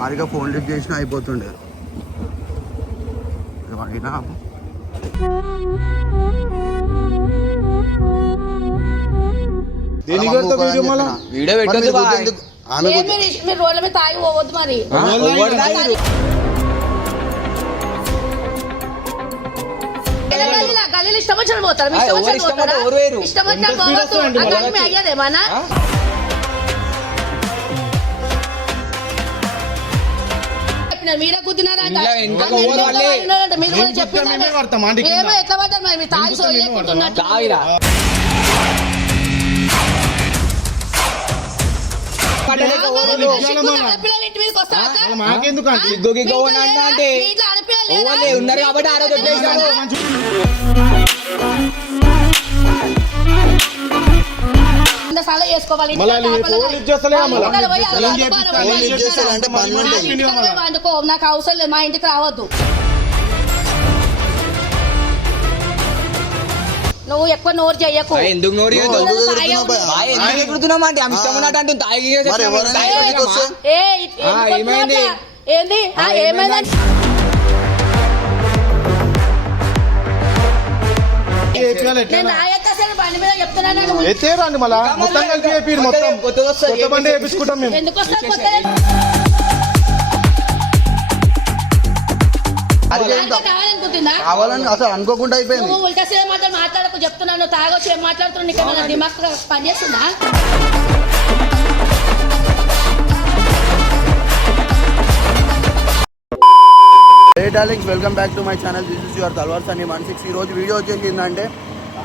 హారిగా phone lift చేసినా అయిపోతుండే. Video ఏ మీరు రోడ్ల మీద తాగి పోవద్దు మరి. గల్లీలో- ఇష్టం వచ్చిన పోతారు. ఇష్టం వచ్చిన పోతారా? ఇష్టం వచ్చిన పోవద్దు. అయ్యేదేమన్నా? అంట. మీరు? పడినారంట, మీరు కూడా. ఏమో ఎట్లా పడ్డారు మరి? మీరు తాగి మేమే సోయలేకుంటున్నట్టు తాగిరా. పడ్డలేక ఉంటుంది. ఇంటికి పోయి వండుకో నాకు అవసరం లేదు మా ఇంటికి రావద్దు నువ్వు ఎక్కువ నోరు చెయ్యకు ఆ, ఎందుకు నోరు? ఏంది ఆ, ఆ, ఏమైంది ఏపీఎల్ ఎట్లా నేను అసలు బండి మీద మళ్ళా. మొత్తం కలిపి చెప్పి మొత్తం. కొత్తది వస్తుంది. కొత్త బండి వేపించుకుంటాం మేము. ఎందుకు కొత్త కావాలని అసలు అనుకోకుండా అయిపోయింది. నువ్వు ఉల్టా సేవ మాట మాట్లాడకు చెప్తున్నాను తాగొచ్చి ఏం మాట్లాడుతున్నావు? నీకు ఏమైనా దిమాగ్ పనిచేస్తుందా? Hey darlings welcome back to my channel this is your Thalaivas అని వన్ సిక్స్ ఈ రోజు వీడియో వచ్చేసి ఏంటంటే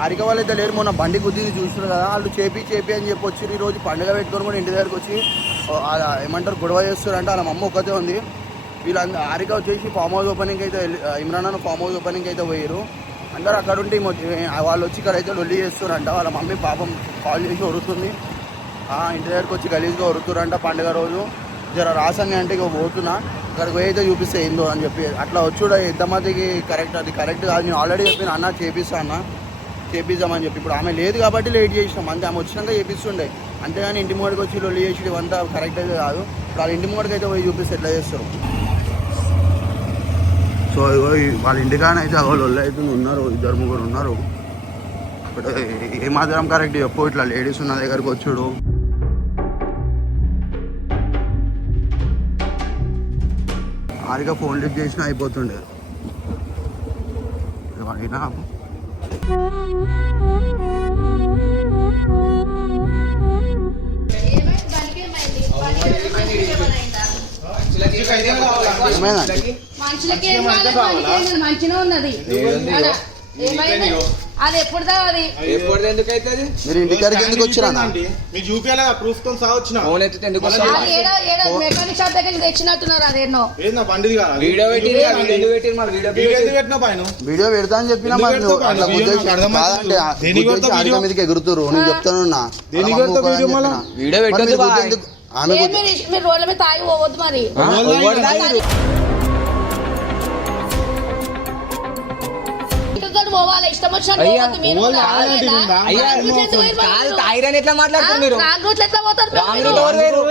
అరిక వాళ్ళు అయితే లేరు. మొన్న బండి గుద్దింది చూస్తున్నారు కదా. వాళ్ళు చేపి చేపి అని చెప్పి వచ్చి ఈరోజు పండుగ పెట్టుకొని కూడా ఇంటి దగ్గరకు వచ్చి ఏమంటారు గొడవ చేస్తారంటే వాళ్ళ మమ్మ ఒక్కతే ఉంది. వీళ్ళందరూ హారిక వచ్చేసి ఫామ్ హౌస్ ఓపెనింగ్ అయితే ఇమ్రాన్ అన్న ఫామ్ హౌస్ ఓపెనింగ్ అయితే పోయారు అందరూ అక్కడ ఉంటే వాళ్ళు వచ్చి ఇక్కడ అయితే లొల్లి చేస్తున్నారంట. వాళ్ళ మమ్మీ పాపం కాల్ చేసి ఒరుతుంది. ఇంటి దగ్గరకు వచ్చి గలీజ్గా ఒరుతురంట పండుగ రోజు. జర రాసంగా అంటే ఇక పోతున్నా. ఇక్కడికి పోయి అయితే చూపిస్తే ఏందో అని చెప్పి. అట్లా వచ్చుడు ఎంతమందికి కరెక్ట్ అది కరెక్ట్ కాదు. నేను ఆల్రెడీ చెప్పిన అన్న చేపిస్తా అన్న. చేపిద్దామని చెప్పి. ఇప్పుడు ఆమె లేదు కాబట్టి లేట్ చేసినాం. అంతే ఆమె వచ్చినాక చేపిస్తుండే. అంతేగాని ఇంటి ముంగడికి వచ్చి లొల్లి చేసి ఇవంతా కరెక్ట్ అయితే కాదు. ఇప్పుడు వాళ్ళ ఇంటి ముంగడికి అయితే పోయి చూపిస్తే ఎట్లా చేస్తారు? సో ఇగో ఈ- వాళ్ళ ఇంటికాడ అయితే వాళ్ళు లొల్లి అవుతుంది. ఉన్నారు ఇద్దరు ముగ్గురు ఉన్నారు. ఇప్పుడు ఏ మాత్రం కరెక్ట్ చెప్పు. ఇట్లా లేడీస్ ఉన్న దగ్గరకు వచ్చుడు. ఆరిగా ఫోన్ లిఫ్ట్ చేసినా అయిపోతుండే. అయినా మనుషులకి మంచిగా ఉన్నది ఏమైంది అది ఎప్పుడుదా అది? ఎప్పుడు ఎందుకు అవుతుంది మీరు ఇంటికాడికి ఎందుకు వచ్చిరా? మీకు చూపించాలి ప్రూఫ్తో సహా వచ్చిన? ఫోన్ ఎత్తితే ఎందుకు మెకానిక్ షాప్ దగ్గర తెచ్చినట్టున్నారు అదేనో ఏది నా బండిది కాదు? వీడియో పెట్టి వీడియో ఎందుకు పెట్టి మరి వీడియో వీడియో ఎందుకు పెట్టినా పైన వీడియో పెడతా అని చెప్పినా మరి? అట్లా వీడియో గుద్దేసి నాకు అర్థమైంది. కాదంటే ఆ దేనికి గుద్దేసి పెడతావు హారిక వీడియో? మీదకి ఎగురుతురు నేను చెప్తానున్నా వీడియో. గుద్దేందుకు? ఆమె మీరు రోడ్ల మీద తాగి పోవద్దు మరి. పోయి కాదు పోతున్నారు? తాగిరని ఎట్లా మాట్లాడుతున్నారు మీరు రాంగ్ రూట్లో ఎట్లా పోతారు రాంగ్ మీరు? రూట్ ఎవరు వేరు?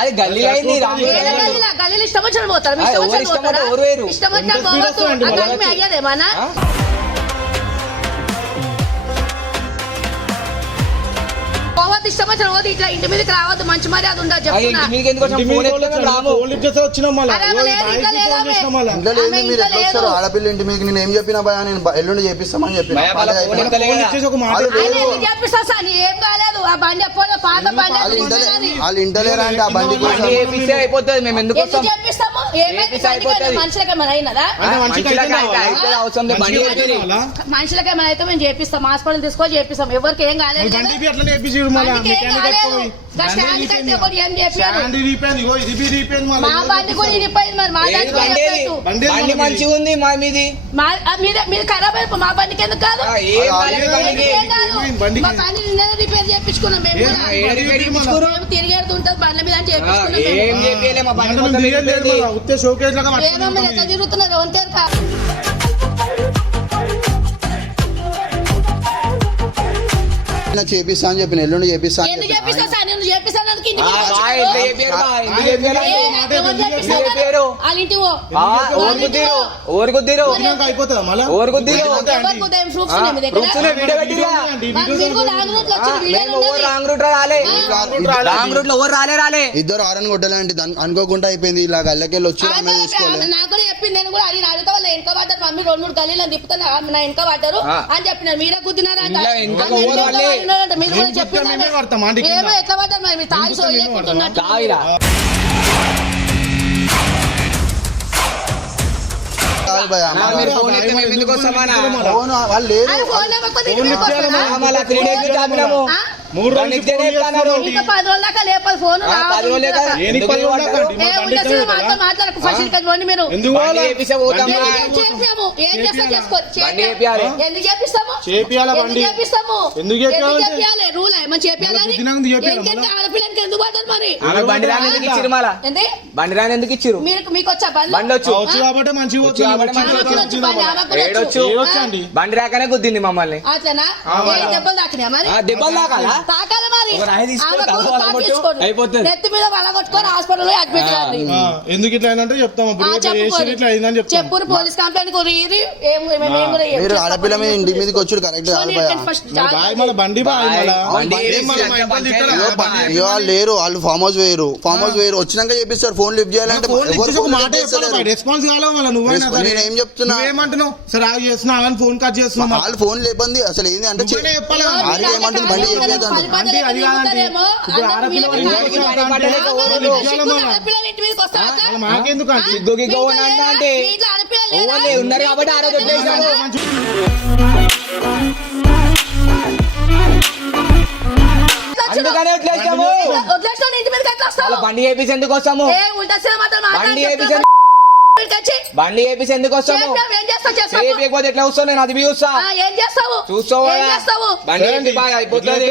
అది గల్లీ అయింది రాంగ్ రూట్. గల్లీలో- గల్లీలో ఇష్టం వచ్చినట్టు పోతారు ఇష్టం ఎవరు వచ్చినట్టు ఇష్టం అంటే? ఎవరు వేరు? ఇష్టం వచ్చిన ఎంత speed పోవద్దు వస్తుందండి ఆ మళ్ళా? గల్లి మీ అయ్యేదేమన్నా పోతే ఇట్లా ఇంటి మీదకి రావద్దు మంచి మర్యాద ఉండదు చెప్తున్నా. ఆడపిల్ల ఇంటి మీకు నేను ఏం చెప్పినా భయ నేను ఎల్లుండి చేపిస్తామని చెప్పిన. సార్? ఏం కాలేదు. ఆ బండి ఎప్పుడు పాత బండి వాళ్ళు ఇంటలేరా అంటే ఆ బండి అయిపోతుంది మేము ఎందుకు ఎందుకు వస్తాం? చెప్పిస్తాము? ఏమైంది చేపిస్తే బండికి అయిపోతది. మనుషులకి ఏమైనా అయినదా? అంటే ఆ, మనిషికి మనుషులకి అయితే అయితే కావాలా? అయితే అవసరం లేదు. బండి మంచిగా వేపిరి. అయితే కావాలా? మనుషులకి ఏమైనా అయితే మేము చేపిస్తాం. హాస్పిటల్ తీసుకొని చేపిస్తాం. ఎవరికి ఏం కాలేదు మరి. మా బండి కూడా ఇరిపోయింది మరి? మా బండి మంచిగా ఉంది మా మీది. మా ఆ, మీదే మీది ఖరాబ్ అయిపో మా బండికి ఎందుకు కాదు? మా బండి నిన్న రిపేర్ చేయించుకున్నాం మేము ఉంటుంది బండ్ల మీద అని చేయించుకున్నాం ఏం చెప్పలే మా బండి అంటే మొత్తం చేపిస్తా అని చెప్పిన ఎల్లుండి చేపిస్తా అని ఎందుకు చెప్పిన. చేపిస్తా సార్? నేను చేపిస్తాను అందుకు ఇంటికి ఆ, వచ్చి బా, చెప్పు. ఎట్లా చెప్పారు బా? ఎందుకు చెప్పారు? ఏ, ఎవరు చేపిస్తారు? ఎందుకు చెప్పారు? వాళ్ళ ఇంటికి పో. ఆ, ఓరు గుద్దిరు ఓరు గుద్దిరు తిన్నాక అయిపోతుందా మళ్ళా? ఓరు గుద్దిరు ఎవరికి ఉదయం proofs ఉన్నాయి మీ దగ్గర? ప్రూఫ్స్ ఉన్నాయి, వీడియో పెట్టిరా. మరి మీరు కూడా రాంగ్ రూట్లో వచ్చిన వీడియోలు మేము ఓవర్ ఉన్నది. రాంగ్ రూట్లో రాలే రాంగ్ రూట్లో ఓవర్ రాలే రాలే. ఇద్దరు ఆరని కొట్టలేంటి దాన్ని అనుకోకుండా అయిపోయింది. ఇలా గల్లకెళ్ళి వచ్చి ఆమె ఆమె చూసుకోలేదు నాకు కూడా చెప్పింది నేను కూడా అడిగిన అడిగితే వాళ్ళు వెనక పడ్డారు మమ్మీ రెండు మూడు గల్లీలను తిప్పుతాను నా వెనక పడ్డారు ఆ. అని చెప్పినారు. మీరే వాళ్ళు ఓవర్ పడినారంట. మీరు కూడా నేను చెప్పింది చెప్తే మేమే ఎట్లా పడ్డారు మరి? మీరు తాగి సోయలేకుంటున్నట్టు తాగిరా. వాళ్ళు లేరు. మూడు రోజులు దానికి ఇచ్చేనే ఇస్తాను. ఇంకా పది రోజుల దాకా లేపదు ఫోన్ ఆ, పది రోజులే కదా. ఏనికి ఎందుకు పది రోజులు లేవంటారు? దాకా? ఏ బండి ఉండొచ్చు ఎక్కడా? మాతో మాట్లాడకు ఫస్ట్ ఇక్కడికి పోండి మీరు ఎందుకు బండి పోవాలా? చేపిస్తే పోతాం బండి రా. ఎందుకు చేసాము ఏం చేస్తా చేసుకో బండి చేపియాలి. ఎందుకు చేపిస్తాము చేపియాలా ఎందుకు బండి? చేపిస్తాము ఎందుకు చేపియాలి? చేపియాలి రూల్ ఏమని చేపియాలని మళ్ళా బుద్ధినంది చేపియాలా ఎందుకంటే ఆడపిల్లకి ఎందుకు పడ్డారు మరి ఆమె బండి రాని ఎందుకు ఇచ్చిరు మళ్ళా ఏంది బండి రాని ఎందుకు ఇచ్చిరు మీరు మీకు వచ్చా బండ్లు? బండి వచ్చు ఆ, వచ్చు కాబట్టి మంచిగా వచ్చు కాబట్టి వచ్చింది. మంచిగా ఆమెకు కూడా వచ్చు బండి, ఆమెకు కూడా ఏడొచ్చు. ఏ వచ్చండి బండి రాకనే గుద్దింది మమ్మల్ని అట్లనా ఏ దెబ్బలు మరి ఆ, దెబ్బలు తాకాలా తాకాలి మరి. అయిపోతుంది. నెత్తి మీద హాస్పిటల్ అడ్మిట్ కాదు ఎందుకు ఇట్లా అయిందంటే చెప్తాం ఇప్పుడు ఇట్లా చేసి ఇట్లా అయిందని చెప్తాం. చెప్పురు పోలీస్ కంప్లైంట్ ఏం ఏం ఏం మీరు. ఆడపిల్ల మీద ఇంటి మీదకి వచ్చి కరెక్ట్ మన బండి ఏం లేరు వాళ్ళు ఫామ్ హౌస్ వేయరు. ఫామ్ హౌస్ వేయరు. వచ్చినాక చేపిస్తారు ఫోన్ లిఫ్ట్ చేయాలంటే. రెస్పాన్స్. నేనేం చెప్తున్నా? నువ్వేమంటున్నావు? సరే ఆగి చేస్తున్నావు అని ఫోన్ కట్ చేస్తున్నావు మాకు. వాళ్ళు ఫోన్ లేపంది అసలు ఏంది అంటే ఏమంటుంది? బండి మాకెందుకు అంటే ఉన్నారు కాబట్టి? అందుకనే వదిలేసాము. బండి చేపిసి ఎందుకు వస్తాము బండి. బండి చేపిసి ఎందుకు వస్తాము? చేపినావు, ఏం చేస్తావు చేస్తావు చేయకపోతే ఎట్లా వస్తావు? నేను అది చూస్తా. ఆ, ఏం చేస్తావు? చూస్తావు? ఏం కదా. చేస్తావు? బండి బాయ్ అయిపోతుంది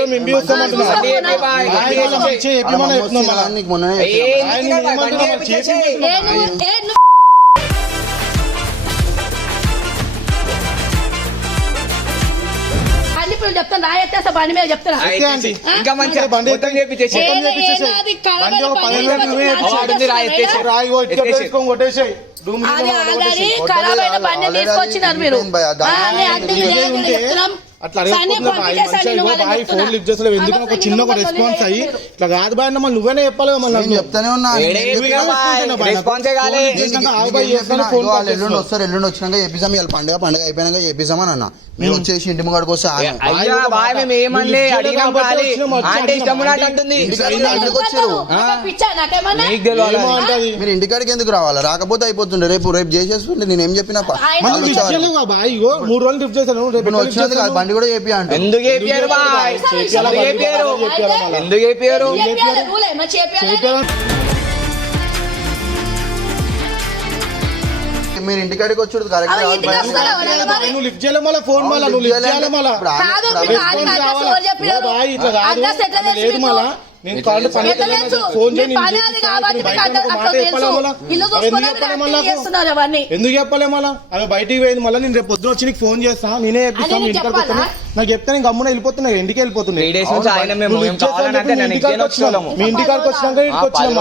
రాయెత్తేస్తా బండి మీద చెప్తాను ఆ, ఎత్తేసి. ఇంకా మంచిగా బండి మొత్తం చేపించేసి ఏ- బండి ఒక పని నువ్వే రా. కదా? రాయి కొట్టి ఎత్తేసి. వేసుకొని కొట్టేసేయ్ రూమ్లో అది కొట్టేసేయ్. ఆల్రెడీ కొట్టేసి. ఖరాబైన బండి ఆల్రెడీ తీసుకొచ్చినారు మీరు అయిపోయింది భయ్యా. దాన్ని ఆ, నేను అన్ని ఇదే నేను ఉంటే చెప్తున్నాం. అట్లా అడగకపోతే. ఫోన్ లిఫ్ట్ చేస్తలేవు. ఎందుకు? ఒక చిన్న ఒక రెస్పాన్స్ అయ్యి వదిలేయరు. ఇట్లా కాదు బాయ్ అన్న మళ్ళీ నువ్వేనే చెప్పాలి మళ్ళీ చెప్తానే ఉన్నా. ఎల్లుండి. వస్తారు ఎల్లుండి వచ్చినాక చెప్పిస్తాం ఇవాళ పండుగ. పండుగ అయిపోయినాక చెప్పిస్తామని అన్న. మీరు వచ్చేసి ఇంటి ముంగడికి వస్తే మీరు ఇంటికాడికి ఎందుకు రావాలా? రాకపోతే అయిపోతుండే. రేపు రేపు చేసేస్తుంటే నేను ఏం చెప్పినా మూడు రోజులు చేశాను. రేపు బండి కూడా చెప్పి అంట ఎందుకు చెప్పారు బాయ్? చేపియాలా ఎందుకు చెప్పారు చెప్పారు మరి ఇంటికాడికి వచ్చుడు కరెక్ట్? నువ్వు లిఫ్ట్ చేయలే మళ్ళీ ఫోన్ మళ్ళీ నువ్వు లిఫ్ట్ చేయాలి మళ్ళీ ఇట్లా కాదు. లేదు? మళ్ళా నేను కాళ్ళు పని? ఫోన్ ఎందుకు చెప్పలే మళ్ళా? అవి బయటికి పోయింది మళ్ళీ నేను రేపు పొద్దున వచ్చి నీకు ఫోన్ చేస్తా. నేనే చెప్పిస్తాను నీకు ఇంటికి? వస్తున్నా నాకు చెప్తే నేను గమ్మున వెళ్ళిపోతున్నా ఎందుకు వెళ్ళిపోతున్నా. ఇంటికి. మీ ఇంటికాడికి వచ్చినాక ఇంటికి వచ్చినాం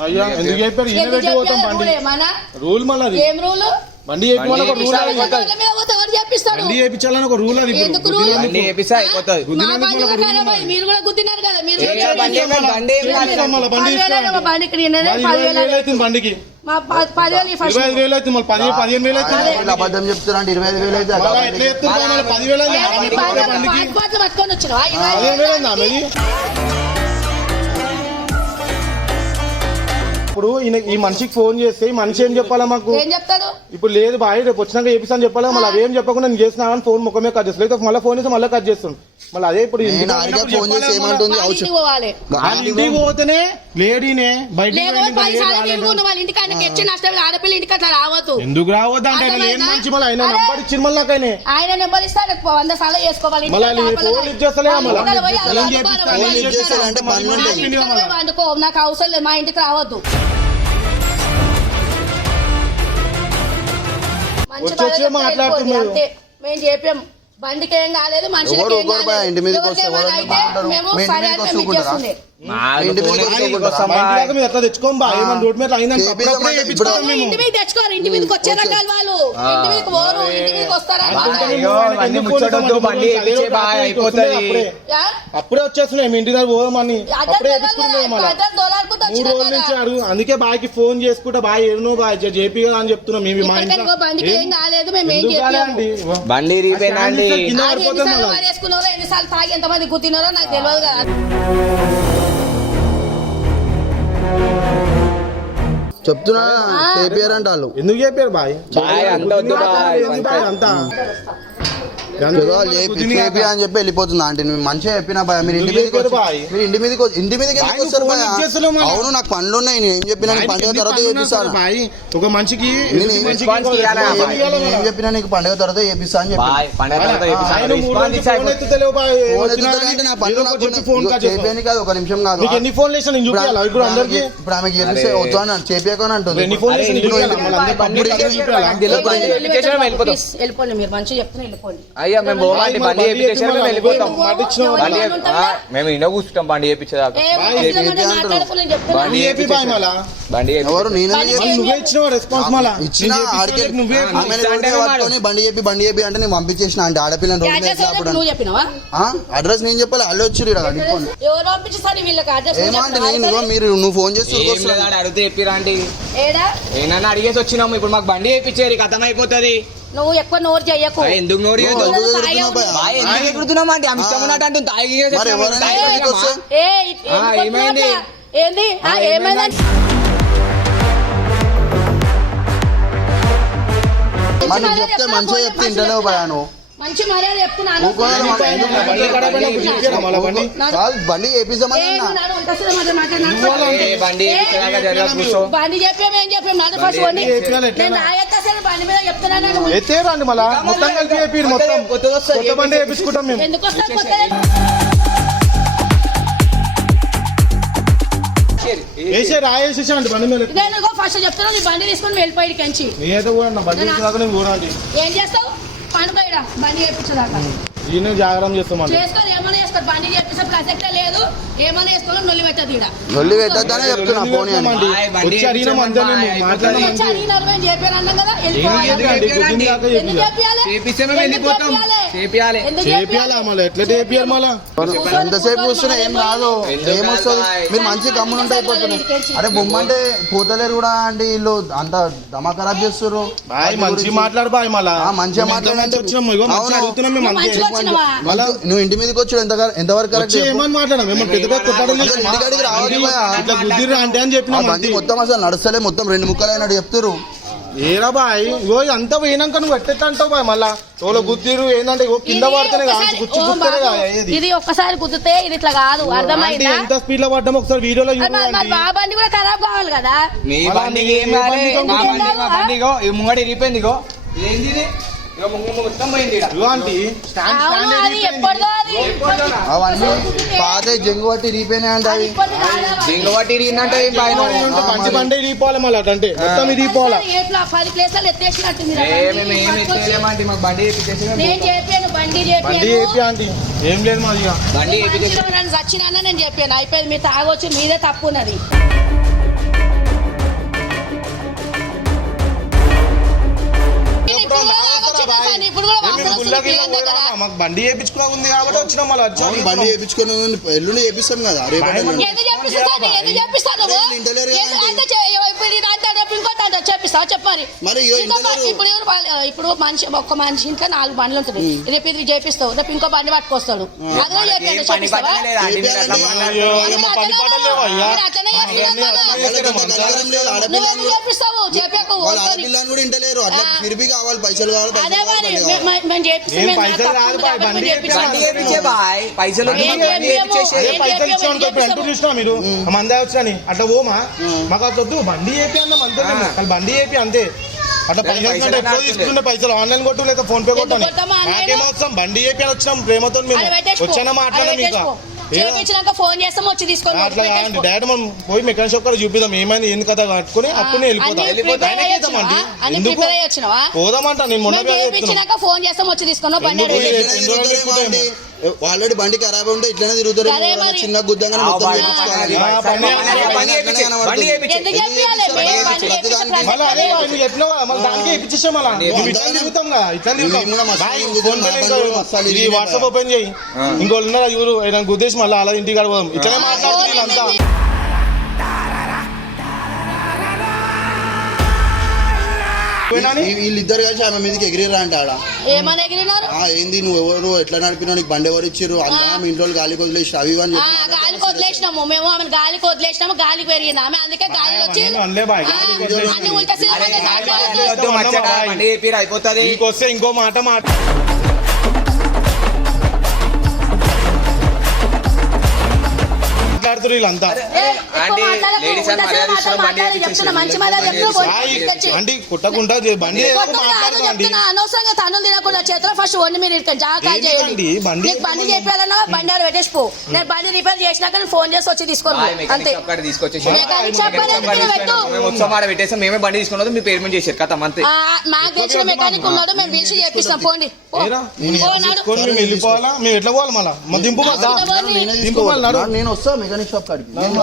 అయ్యా ఎందుకు చెప్పారు? ఈయన పెట్టి పోతాం బండి. రూల్ మళ్ళీ బండి చెప్పి చెప్పిస్తాడు బండి చేయించాలని ఒక రూల్ అది ఇప్పుడు. ఎందుకు రూల్? బండి చేపిస్తే అయిపోతుంది మా బండి కూడా ఖరాబ్ అయింది. మీరు కూడా గుద్దినారు కదా మీరు ఏ కూడా బండి ఏం కాదు, బండి ఏం కాదు. చేపిస్తాం మళ్ళీ బండి పదివేలు అయినా మా బండి ఇక్కడ ఈయననే మరి ఇరవై ఐదు పదివేలు వేలు అవుతుంది బండికి మా ప- పదివేలు ఈ ఫస్ట్ ఇరవై ఐదు వేలు అవుతుంది మళ్ళీ పది పదిహేను వేలు అవుతుంది వీళ్ళు అబద్ధం ఇరవై ఐదు వేలు అయితే మళ్ళీ ఎట్లా పదివేలు. ఆ బండికి బండికి పట్టుకొని వచ్చినావా ఇరవై పదిహేను వేలు వేలు అయింది ఆమెది ఇప్పుడు ఈయన ఈ మనిషికి ఫోన్ చేస్తే ఈ మనిషి ఏం చెప్పాలా మాకు? ఏం చెప్తాడు? ఇప్పుడు లేదు బాయ్ రేపు వచ్చినాక చేపిస్తాను చెప్పాలా? మళ్ళీ అదేం చెప్పకుండా నేను చేసినా అని ఫోన్ ముఖమే కట్ చేస్తాను లేదా మళ్ళీ ఫోన్ చేస్తే మళ్ళీ కట్ చేస్తాను మళ్ళీ అదే ఇప్పుడు నేను ఇంటికి అవసరం ఇంటికి ఇంటికి పోతేనే లేడీనే ఇంటికి నష్టం ఆడపిల్ల ఇంటికి అట్లా రావద్దు. ఎందుకు రావద్దు అంటే? మంచి మళ్ళీ ఆయన. నంబర్ ఇచ్చింది మళ్ళీ నాకైనా ఆయన. నెంబర్ ఇస్తాడు వంద సార్లు చేసుకోవాలి. ఇంటికి మళ్ళీ అట్లా ఆయన ఆపలేదు. ఫోన్ వచ్చి మాట్లాడుతున్నారు. మేము చెప్పాం బండికి ఏం కాలేదు మనుషులకి ఏం మాట్లాడరు? మేము ఫిర్యాదు ఎట్లా తెచ్చుకోం రోడ్ మీద ఇంటి తెచ్చుకోరు ఇంటి మీదకి వచ్చే రకాల వాళ్ళు. ఇంటి మీదకి పోరు ఇంటి మీదకి వస్తారా. అప్పుడే వచ్చేస్తున్నాయి మీ ఇంటి దగ్గర పోదామని అప్పుడే మూడు రోజుల నుంచి. అడుగు. అందుకే బాయ్కి ఫోన్ చేసుకుంటా బాయ్ ఏడునో బాయ్? జేపీ అని చెప్తున్నాం మేము. మా ఇంట్లో బండి రీపేనా అండి? ఎన్నిసార్లు తాగి ఎంతమంది నాకు తెలియదు కదా. చెప్తున్నా చేపియారంట వాళ్ళు ఎందుకు చెప్పారు బాయ్? బాయ్ అంత వద్దు బాయ్ అంతా. ఏదో చేపి చేపి అని చెప్పి వెళ్ళిపోతుంది ఆంటీ మంచిగా చెప్పినా భయ మీరు ఇంటి మీదకి? మీరు ఇంటి మీదకి ఇంటి మీదకి వస్తారు. అవును నాకు పనులు ఉన్నాయి నేను ఏం చెప్పినా పండుగ తర్వాత చేపిస్తాను. ఒక మనిషికి నేను ఏం. చెప్పినా నీకు పండుగ తర్వాత చేపిస్తా అని చెప్పి వచ్చినా కాదు. ఒక నిమిషం కాదు. ఎన్ని ఇప్పుడు అందరికి? ఇప్పుడు ఆమెకి చేపిస్తే వద్దు అని చేపియకొని అంటుంది. ఎన్ని వెళ్ళిపోండి మీరు మంచిగా చెప్తున్నా వెళ్ళిపోండి. అయ్యా మేము పోవాలి బండి బండి చేపించేసారు మేము వెళ్ళిపోతాం. బండి మేము ఇండ కూర్చుంటాం బండి అంటే చెప్తున్నా. బండి బండి. ఎవరు? నేను బండి చెప్పి- నువ్వే రెస్పాన్స్ మళ్ళా? ఇచ్చిన ఆడికి నువ్వే అంటే బండి చెప్పి బండి చెప్పి అంటే నేను పంపించేసిన అంటే ఆడపిల్లని రోడ్డు మీద ఆ? అడ్రస్ నేను చెప్పాలి. వాళ్ళు వచ్చి ఎవరు పంపించేసారు వీళ్ళకి? అడ్రస్ ఏమా అంటే నేను మీరు నువ్వు ఫోన్ చేసి అడిగితే చెప్పిరా అండి ఏడా? ఏనన్నా అడిగేసి వచ్చినాము ఇప్పుడు మాకు బండి చేయించారు ఇక అర్థం అయిపోతుంది. నువ్వు ఎక్కువ నోరు చెయ్యకు అరే, ఎందుకు నోరు నువ్వు చేయొద్దు? ఎందుకు తాగే తిడుతున్నావు భయ? బాయ్ ఎందుకు ఎగురుతున్నాం అంటే? ఆమె ఇష్టం ఉన్నట్టు అంటుంది తాగి ఏమైంది? ఏంది? ఆ, ఆ, ఏమైంది? మరి నువ్వు చెప్తే మంచిగా చెప్తే ఇంటలేవు భయ నువ్వు? మంచి మర్యాద చెప్తున్నాను బండి చెప్పాము ఏం చెప్పాము నాన్న ఫస్ట్ బండి మీద చెప్తున్నాను ఎత్తే రండి మళ్ళా. మొత్తం కలిపి చెప్పి మొత్తం. కొత్త బండి వేపించుకుంటాం మేము. ఎందుకు? వేసే బండి మీద. ఫస్ట్ చెప్తున్నా నీ బండి తీసుకొని వెళ్ళిపోయి కంచి నేనైతే కూడా నా బండి వేసేదాకా నేను కూడా అండి ఏం చేస్తావు? పండుగ బండి చేయించదాకా ఈయన జాగ్రత్త చేసుకొని ఏమైనా చేస్తారు బండి చేపిస్తే ప్రసక్తే లేదు. ఏమైనా చేసుకోవాలి నొల్లి పెట్టదు ఈడ. లొల్లి పెట్టద్దనే చెప్తున్నా ఫోన్ అని. బాయ్, బండి వచ్చి అడిగినాం అంతే మేము అయిపోతుంది. మాట్లాడినాం వచ్చి అంతే అడిగినారు మేము చెప్పాను అన్నాం కదా వెళ్ళిపోవాలి. ఎందుకండి గుద్దింది కాక ఎందుకు చేపియాలి. చేపియాలి? చేపిస్తే మేము ఎందుకు వెళ్ళిపోతాం. చేపియాలి? చేపియాలి. ఎందుకు చేపియాలా మళ్ళీ? ఎట్లా చేపియాలి మళ్ళా? ఎంతసేపు కూర్చున్నా ఏం రాదు. ఏమొస్తుంది? మీరు మంచి గమ్మున ఉంటే అయిపోతుంది అరే బొమ్మ అంటే పోతలేరు కూడా అండి వీళ్ళు. అంత దమా ఖరాబ్ చేస్తారు బాయ్ మంచి మాట్లాడు బాయ్ మళ్ళా. ఆ, మంచిగా వచ్చినాము ఇగో. అడుగుతున్నాం మేము నువ్వు అంతే. ఇంటి మీదకి వచ్చి ఎంత ఎంతవరకు కరెక్ట్ వచ్చి ఏమని మాట్లాడాం? మేము పెద్ద ఇట్లా అంటే అని చెప్పినాం బండి. మొత్తం అసలు నడుస్తలే మొత్తం రెండు ముక్కలు అయినట్టు చెప్తారు ఏరా బాయ్? ఇగో అంతా పోయినాక నువ్వు ఎట్టెట్ అంటావు బాయ్ మళ్ళా? తోలో గుద్దిరు ఏంటంటే ఇగో కింద పడితేనే గుచ్చి గుర్తనే ఇది ఒక్కసారి కుదితే ఇది ఇట్లా కాదు అర్థమైందా? ఎంత స్పీడ్లో పడ్డాం ఒకసారి వీడియోలో బండి కూడా ఖరాబ్ కావాలి కదా? మీ బండి మా వెళ్ళావా? బండి ఇగో ఈ ముంగడి ఇరిగిపోయింది ఇగో. ఇదేంది పాత జంగు బట్టి రీపోయినాయి అంటే అది అవి మంచి బండి ఇరిగిపోవాలి మళ్ళీ అటంటే మొత్తం ఇరిగిపోవాలా ఒకసారి ఎట్లా పది ప్లేసాలు ఎత్తేసినట్టుంది రా ఏ, బండి. మేము ఏం పట్టుకొచ్చి ఎత్తలేమంటే మాకు బండి బండి ఆంటీ. ఏం లేదు మాది బండి చచ్చినా నేను చెప్పాను. అయిపోయింది మీరు తాగొచ్చు మీదే తప్పు ఉన్నది. మాకు బండి చేయించుకున్నా ఉంది కాబట్టి వచ్చినాం మళ్ళీ వచ్చాము బండి చేయించుకొని ఎల్లుండి చేపిస్తాం కదా రేపు ఇంటలేరు చెప్పిస్తా చెప్పాలి. మరి ఇంకో ఇప్పుడు ఇప్పుడు మనిషి ఒక్క మనిషి ఇంట్లో నాలుగు బండ్లు ఉంటుంది. రేపు ఇది చేపిస్తావు రేపు ఇంకో బండి పట్టుకొస్తాడు. చేపిస్తావు చెప్పకు పైసలు మరి చెప్పి మందే వచ్చాని అట్లా ఓమా మాకు అట్లా వద్దు బండి ఏపీ అన్నాం. కానీ బండి ఏపీ అంతే. అట్లా పైసలు కంటే ఎక్కువ నాకు తీసుకుంటే పైసలు ఆన్లైన్ కొట్టు లేదా ఫోన్ పే కొట్టు అని. కొడతామా ఆన్లైన్? నాకేమో వస్తాం బండి ఏపీ అని వచ్చాం ప్రేమతో మేము. వచ్చానా మాట్లాడాం ఇంకా. చేపించినాక ఫోన్ చేస్తాం వచ్చి తీసుకొని అట్లా కాదండి. డైరెక్ట్ మనం పోయి మెకానిక్ షాప్ కాడ చూపిద్దాం. ఏమైంది ఏంది కథ కట్టుకుని అప్పుడు వెళ్ళిపోతాం. పోదామంట నేను మొన్న ఫోన్ చేస్తాం వచ్చి తీసుకున్నాం బండి ఆల్రెడీ బండి ఖరాబ్ ఉంటే ఇట్లనే తిరుగుతారు. చిన్న తిరిగినాయి వాట్సాప్ ఓపెన్ చేయి. ఇంకోళ్ళు ఉన్నారు ఎవరు గుద్దేసి మళ్ళీ అలా ఇంటికి పోదాం. ఇట్లనే మాట్లాడుతుంది వీళ్ళిద్దరు కలిసి ఆమె మీదకి ఎగిరిరా అంట ఆడ ఏమని ఎగిరినారు? ఆ, ఏంది నువ్వు ఎవరు? ఎట్లా నడిపినావు? నీకు బండి ఎవరు ఇచ్చిర్రు? మీ ఇంట్లో గాలికి వదిలేసి అవి ఇవి అని ఆ, చెప్పి గాలికి వదిలేసినాము మేము ఆమెను గాలికి వదిలేసినాము గాలికి పెరిగింది. ఆమె అందుకే గాలి వచ్చి నేను అనలే బాయ్, ఆ, గాలికి వదిలేసినాము. అన్ని ఉల్టా. గాలి గాలి అయిపోతుంది. ఇంకో మాట మాట పోయి తీసుకొచ్చి. అండి కుట్టకుండా బండి అనవసరంగా తను తినకుండా చేతిలో ఫస్ట్ వండి మీరు ఇక్కడ జాగ్రత్త చేయండి అండి, బండి? బండి? చెప్పాలన్నా బండి ఆడ పెట్టేసి పో. నేను బండి రిపేర్ చేసినాక ఫోన్ చేసి వచ్చి తీసుకోను అంతే. పెట్టేసాం మేమే బండి తీసుకున్నది మీ పేమెంట్ చేశారు కథ అంతే. మాకు తెలిసిన మెకానిక్ ఉన్నాడు మేము పిలిచి చేపిస్తాం పోండి. మేము వెళ్ళిపోవాలా? మేము ఎట్లా పోవాలి మళ్ళా? దింపు నేనే మెకానిక్ షాప్ కాడికి. నేను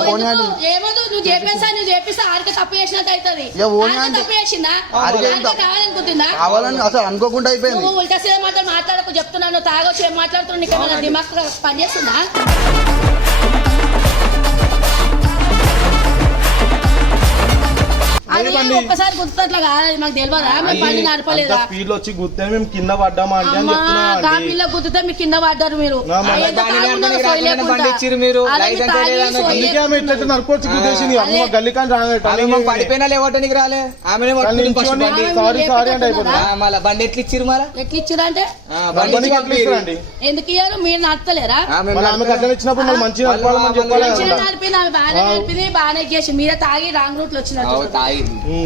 నువ్వు చేపేస్తా నువ్వు చేపిస్తా ఆడికి తప్పు చేసినట్టు అవుతుంది ఏ, ఓన్ ఆడికి అంటే- తప్పు చేసిందా? ఆడికి ఏం ఆడికి తప్పు? కావాలనుకుంటుందా? కావాలని అసలు అనుకోకుండా అయిపోయింది. నువ్వు ఉల్టా సీదా మాటలు మాట్లాడకు చెప్తున్నాను తాగొచ్చి ఏం మాట్లాడుతున్నావు నీకు ఏమైనా దిమాగ్ పనిచేస్తుందా ఒక్కసారి గుర్తుట్లా కాదు మాకు తెలియదా మేము బండి నడపలేదా? స్పీడ్ వచ్చి గుర్తే మేము కింద పడ్డామా అంటే అమ్మా గాపిల్ల గుర్తుతే మీకు కింద పడ్డారు మీరు. మరి ఎంత మీరు. తాగి అందుకే ఆమె. ఇట్లా గుద్దేసింది. అమ్మ అదే. గల్లి కానీ అదే మాకు పడిపోయినా లేవటానికి రాలే? ఆమెనే ఫస్ట్ బండి. సారీ సారీ అంటే అయిపోతుంది ఆ, మళ్ళా బండి ఎట్లా ఇచ్చిర్రు మళ్ళా? ఎట్లా ఇచ్చిరంటే ఆ, బండి ఎందుకు ఇయ్యారు మీరు నడతలేరా? ఆమె ఇచ్చినప్పుడు మంచిగా నడపాలని చెప్పాలి మంచిగా కదా. నడిపింది ఆమె బాగానే నడిపింది బాగానే చేసి మీరే తాగి రాంగ్ రూట్లో వచ్చినట్టు తాగి.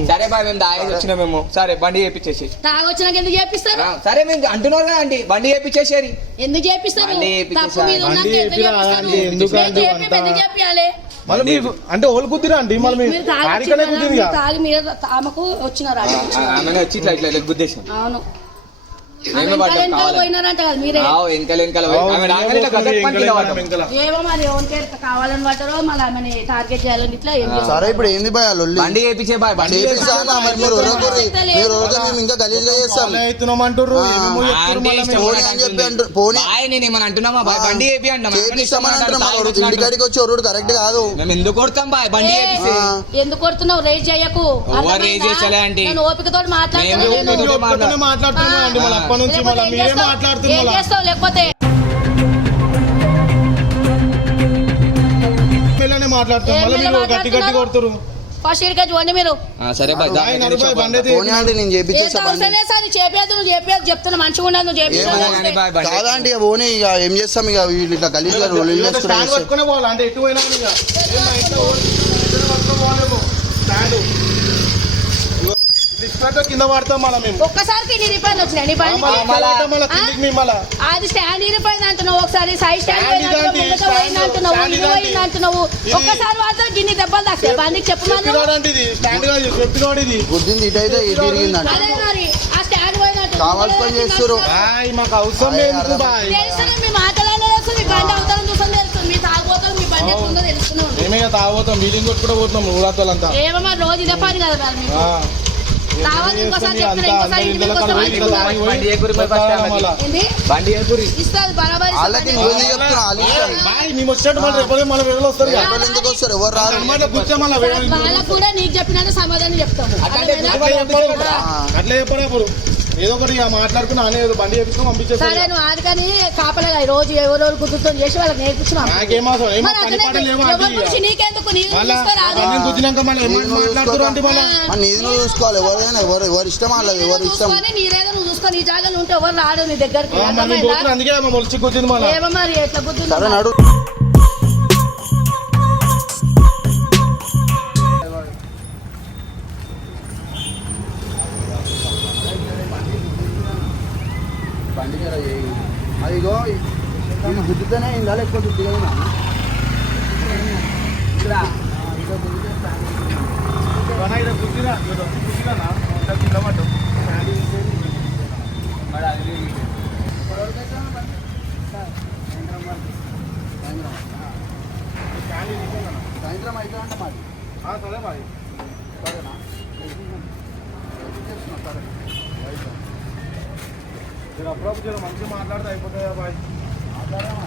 సరే బాయ్ మేము తాగి వచ్చినాం మేము సరే బండి చేపించేసి తాగి వచ్చినాక ఎందుకు చేపిస్తారు? సరే మేము అంటున్నారు కదా అండి బండి చేపించేసేరి ఎందుకు చేపిస్తారు? బండి చేపిస్తే తప్పు మీద ఉన్నాక బండి ఎందుకు చేపిరా చేపిస్తారు? అండి, ఎందుకు మేము అండి చెప్పి అంతా? ఎందుకు చెప్పాలి మళ్ళీ మీకు అంటే ఓళ్ళు కుద్దిరా అండి? మళ్ళీ మీరు మీరు తాగి వచ్చినారా? కుద్దింది మీరు తాగి మీరు ఆమెకు వచ్చినారు. ఆమెనే వచ్చి ఇట్లా ఇట్లా ఇట్లా గుద్దేశాం అవును. పోయినారంట కదా మీరే. ఏమో మరి కావాలని మళ్ళీ టార్గెట్ చేయాలని ఇట్లా ఏం చేస్తారు? సరే ఇప్పుడు ఏంది లొల్లి? బండి చేపించే బాయ్ బండి చేపిస్తా అన్నా, మరి మీరు ఉరకొర్రి. మీరు ఉరకొర్రి, మేము ఇంకా గలీజ్లో చేస్తాం. అవుతున్నామంటారు ఆ. ఏమేమో చెప్తున్నారు మళ్ళీ మీరు. పోనీ అని చెప్పి అంటారు. పోనీ బాయ్ నేను ఏమన్నా అంటున్నామా? బాయ్ బండి చేపి అంటాం చేపిస్తామని అంటారు. మళ్ళీ ఇంటికాడికి వచ్చి ఒరుడు కరెక్ట్ కాదు. మేము ఎందుకు కొడతాం బాయ్? బండి ఏ, చేపిస్తే. ఆ. ఎందుకు కొడుతున్నావు? రేజ్ చేయకు. ఎవరు raise చేస్తలే ఆంటీ? నేను ఓపికతో మేము మాట్లాడుతున్నాను మీరు ఒక్కతోనే మాట్లాడుతున్నాం అండి మళ్ళీ. అప్పటి నుంచి మళ్ళీ మీరే ఏం మాట్లాడుతున్నారు చేస్తావు? లేకపోతే మళ్ళీ మీరు గట్టి గట్టి కొడుతురు ఫస్ట్ ఇడికే చూడండి మీరు. ఆ, సరే నేను నువ్వు చెప్తున్నా. మంచిగా ఉండదు నువ్వు పోనీ ఇక ఏం చేస్తాం ఇక? వీళ్ళు ఇట్లా గలీజ్గా లొల్లి స్టాండ్ చేసుకుని పట్టుకునే పోవాలి అంటే ఎటు పోయినా ఇక ఏం మా ఇంట్లో ఓడి- ఇద్దరు పట్టుకొని పోవాలేమో స్టాండ్ ఇగో, కింద పడతాం మళ్ళీ మేము. ఒక్కసారికి వచ్చినాయి? నీ బండికి అది స్టాండ్ ఇరిపోయింది అంటున్నావు ఒకసారి సైడ్ స్టాండ్ పోయింది అంటున్నావు, పోయింది ఒక్కసారి మాత్రం గిన్ని దెబ్బలు తాకుతాయి. బండికి మాకు అవసరం లేదు తెలుస్తుంది మీ మాటలలో మీ బండి అవతలం చూస్తుంది తెలుస్తుంది మీ తాగిపోతుంది మీ బండి ఎట్లుందో తెలుస్తూనే ఉంది మేమే తాగుతాం మీటింగ్ కొట్టుకుంటూ పోతున్నాం ఊరాతోళ్ళంతా ఏమో మరి రోజు ఇదే పని కదా కావాలి ఇంకోసారి చెప్తున్నా, ఇంకోసారి అందరి ఇంటికి ఇళ్ళలో వస్తాం, కలవాలి, ఇంటికి ఇట్లా వస్తాం. తాగి పోయి బండి ఎక్కురి పోయి కొత్త బస్ మళ్ళా. ఏంది బండి ఎక్కురి ఇస్తుంది బరాబర్ వాళ్ళకి ఇస్తుంది. నువ్వెందుకు చెప్తున్నా వాళ్ళు ఇష్టం. బాయ్ మేము వచ్చినట్టు మళ్ళీ రేపు మళ్ళీ వేరే వస్తారు కదా. వాళ్ళు ఎందుకు వస్తారు? ఎవరు రారు? అన్నమాట కూర్చో మళ్ళీ వేరే వాళ్ళకు కూడా నీకు చెప్పినట్టు సమాధానం చెప్తాము. అట్లాంటి అర్థమైందా? గుర్తు- అట్లా చెప్పరు అట్లా చెప్పరు అప్పుడు ఏదో ఒకటి ఇక మాట్లాడుకుని అనే ఏదో బండి చేపించుకొని సరే నువ్వు ఆడకని కాపలగా ఈ రోజు ఎవరెవరు గుర్తుతో చేసి వాళ్ళకి నేర్పించినాం నాకేం అవసరం? ఏమో పని అట్లనే పాటలు ఏమో ఎవరి అది? గురించి నీకెందుకు? నీ మళ్ళా చూసుకోరాదు అన్నీ గుద్దినాక మళ్ళీ ఏమని నువ్వు మాట్లాడుతున్నారు అంటే మళ్ళీ? మన నీది నువ్వు చూసుకోవాలి. ఎవరైనా ఎవరు ఎవరు ఇష్టం వాళ్ళది ఎవరు ఇష్టం? చూసుకొని నీరేదో నువ్వు చూసుకొని నీ జాగాలో ఉంటే ఎవరు రాడు నీ దగ్గరికి. అర్థమైందా? అందుకే మొలిచి కూర్చుంది మళ్ళీ. ఏమో మరి ఎట్లా గుర్తుందో సరే. నడు. అది అదిగో ఇది గుద్దుతూనే అయిందా లేకపోతే గుద్దుగా ఇక్కడ? సాయంత్రం అయితే అంటే మాది. సరే మాది మీరు అప్పుడప్పుడు మంచిగా మాట్లాడితే అయిపోతాయా బాయ్. మాట్లాడమా